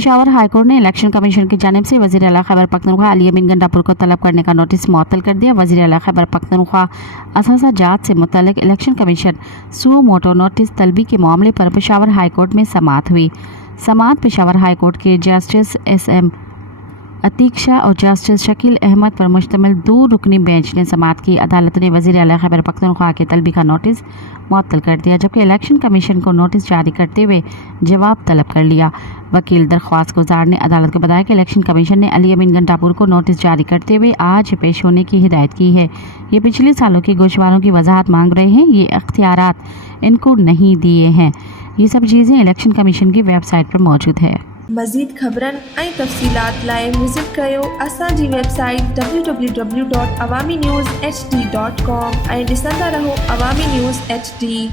Peshawar high court ने election commission की जानिब से वज़ीर आला खैबर पख्तूनख्वा अली अमीन गंडापुर को तलब करने का नोटिस मुअत्तल कर दिया। वज़ीर आला खैबर पख्तूनख्वा असासा जात से मुतल्लिक election commission suo motu notice तलबी के मामले पर पेशावर हाईकोर्ट में समाअत हुई। समाअत पेशावर हाईकोर्ट के जस्टिस SM अतीक शाह और जस्टिस शकील अहमद पर मुश्तमिल 2 रुकनी बेंच ने समाअत की। अदालत ने वज़ीर आला खैबर पख्तूनख्वा के तलबी का नोटिस मुअत्तल कर दिया, जबकि इलेक्शन कमीशन को नोटिस जारी करते हुए जवाब तलब कर लिया। वकील दरख्वास्त गुजार ने अदालत को बताया कि इलेक्शन कमीशन ने अली अमीन गंडापुर को नोटिस जारी करते हुए आज पेश होने की हिदायत की है। ये पिछले सालों के गोशवारों की वजाहत मांग रहे हैं, ये इख्तियारात इनको नहीं दिए हैं। ये सब चीज़ें इलेक्शन कमीशन की वेबसाइट पर मौजूद है। मज़ीद ख़बरन ऐं तफ़सीलात लाइ विज़िट कयो असांजी वेबसाइट www.awamiNewsHD.com ऐं ॾिसंदा रहो अवामी न्यूज़ HD।